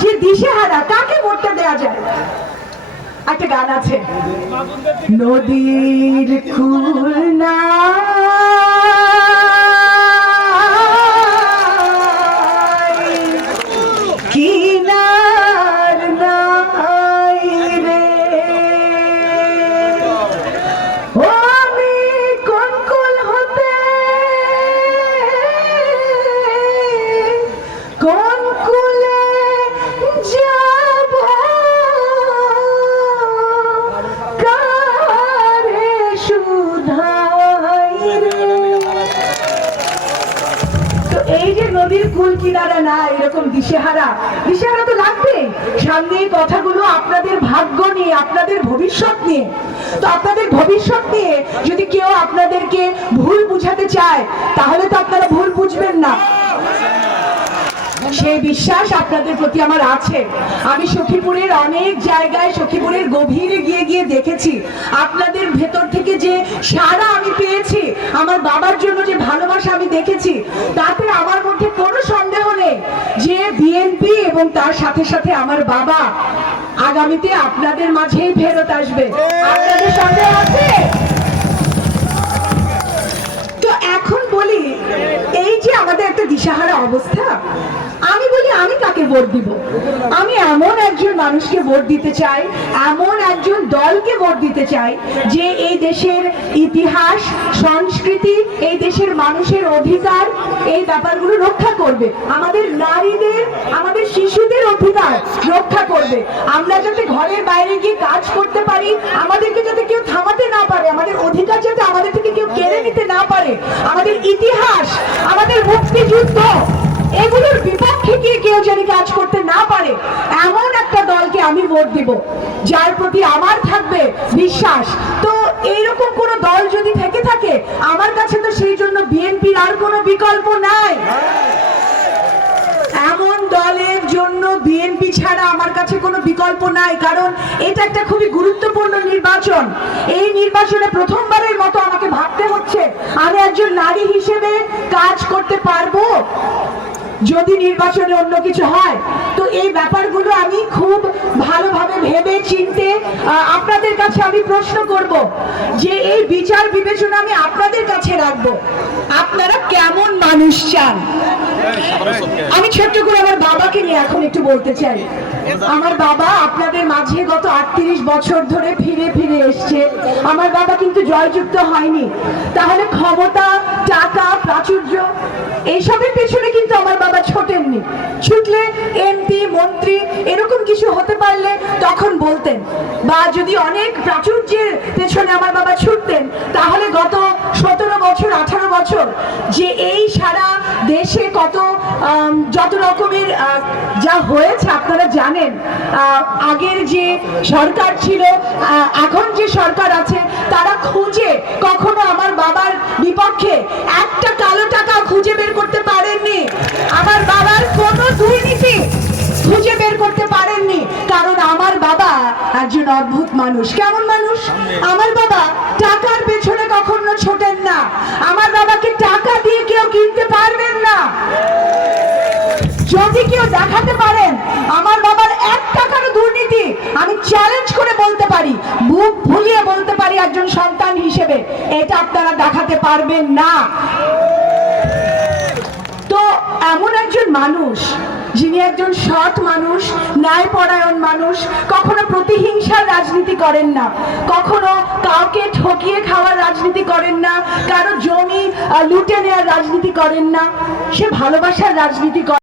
যে দিশেহারা তাকে ভোটটা দেওয়া যায়। একটা গান আছে, নদীর খুলনা কিনার নাই রে, ও আমি কোন কুল হতে কোন কুলে যাব, কারে শুধাই রে। তো এই যে নদীর কুল কিনারা না, এরকম দিশেহারা তো লাগবে। সামনে এই কথাগুলো আপনাদের ভাগ্য নিয়ে, আপনাদের ভবিষ্যৎ নিয়ে। তো আপনাদের ভবিষ্যৎ নিয়ে যদি কেউ আপনাদেরকে ভুল বুঝাতে চায়, তাহলে তো আপনারা ভুল বুঝবেন না। সেই বিশ্বাস আপনাদের প্রতি আমার আছে। আমি সখীপুরের অনেক জায়গায়, সখীপুরের গভীরে গিয়ে গিয়ে দেখেছি আপনাদের ভেতর থেকে যে সাড়া আমি পেয়েছি, আমার বাবার জন্য যে ভালোবাসা আমি দেখেছি, তাতে আমার মধ্যে কোনো সন্দেহ নেই যে বিএনপি এবং তার সাথে সাথে আমার বাবা আগামীতে আপনাদের মাঝেই ফেরত আসবে। আপনাদের সন্দেহ আছে? তো এখন বলি, এই যে আমাদের একটা দিশাহারা অবস্থা, আমি বলি আমি কাকে ভোট দিব? আমি এমন একজন মানুষকে ভোট দিতে চাই, এমন একজন দলকে ভোট দিতে চাই যে এই দেশের ইতিহাস, সংস্কৃতি, এই দেশের মানুষের অধিকার, এই ব্যাপারগুলো রক্ষা করবে। আমাদের নারীদের, আমাদের শিশুদের অধিকার রক্ষা করবে। আমরা যাতে ঘরের বাইরে গিয়ে কাজ করতে পারি, আমাদেরকে যাতে কেউ থামাতে না পারে, আমাদের অধিকার যাতে আমাদের থেকে কেউ কেড়ে নিতে না পারে, আমাদের ইতিহাস, আমাদের মুক্তিযুদ্ধ, এগুলোর বিপক্ষে গিয়ে কেউ যেন কাজ করতে না পারে, এমন একটা দলকে আমি ভোট দিব যার প্রতি আমার থাকবে বিশ্বাস। তো এইরকম কোন দল যদি থেকে থাকে, আমার কাছে তো সেই জন্য বিএনপির আর কোনো বিকল্প নাই। এমন দলের জন্য বিএনপি ছাড়া আমার কাছে কোনো বিকল্প নাই, কারণ এটা একটা খুবই গুরুত্বপূর্ণ নির্বাচন। এই নির্বাচনে প্রথমবারের মতো আমাকে ভাবতে হচ্ছে আমি একজন নারী হিসেবে কাজ করতে পারবো যদি নির্বাচনে অন্য কিছু হয়। তো এই ব্যাপারগুলো আমি খুব ভালোভাবে ভেবে চিনতে আপনাদের কাছে আমি প্রশ্ন করব যে এই বিচার বিবেচনা আমি আপনাদের কাছে রাখবো, আপনারা কেমন মানুষ চান। আমি ছোট্ট করে আমার বাবাকে নিয়ে এখন একটু বলতে চাই। আমার বাবা আপনাদের মাঝে গত 38 বছর ধরে ফিরে ফিরে এসছে। আমার বাবা কিন্তু জয়যুক্ত হয়নি। তাহলে ক্ষমতা, টাকা, প্রাচুর্য, এইসবের পেছনে কিন্তু আমার বাবা ছোটেননি। ছুটলে এমপি, মন্ত্রী এরকম কিছু হতে পারলে তখন বলতেন, বা যদি অনেক প্রাচুর্যের পেছনে আমার বাবা ছুটতেন, তাহলে গত 17 বছর, 18 বছর যে এই সারা দেশে যত রকমের যা হয়েছে আপনারা জানেন। আগের যে সরকার ছিল, এখন যে সরকার আছে, তারা খুঁজে কখনো আমার বাবার বিপক্ষে একটা কালো টাকা খুঁজে বের করতে পারেননি। আমার বাবার কোনো দুর্নীতি খুঁজে বের করতে পারেননি, কারণ আমার বাবা একজন অদ্ভুত মানুষ। কেমন মানুষ? আমার বাবা টাকার পেছনে কখনো ছোটেন না। আমার বাবাকে টাকা দিয়ে কেউ কিনতে পারবেন না। যদি কেউ দেখাতে পারেন আমার বাবার 1 টাকারও দুর্নীতি, আমি চ্যালেঞ্জ করে বলতে পারি, বুক ফুলিয়ে বলতে পারি একজন সন্তান হিসেবে, এটা আপনারা দেখাতে পারবেন না। তো এমন একজন মানুষ, যিনি একজন সৎ মানুষ, ন্যায়পরায়ণ মানুষ, কখনো প্রতিহিংসার রাজনীতি করেন না, কখনো কাউকে ঠকিয়ে খাওয়ার রাজনীতি করেন না, কারো জমি লুটে নেওয়ার রাজনীতি করেন না, সে ভালোবাসার রাজনীতি করেন।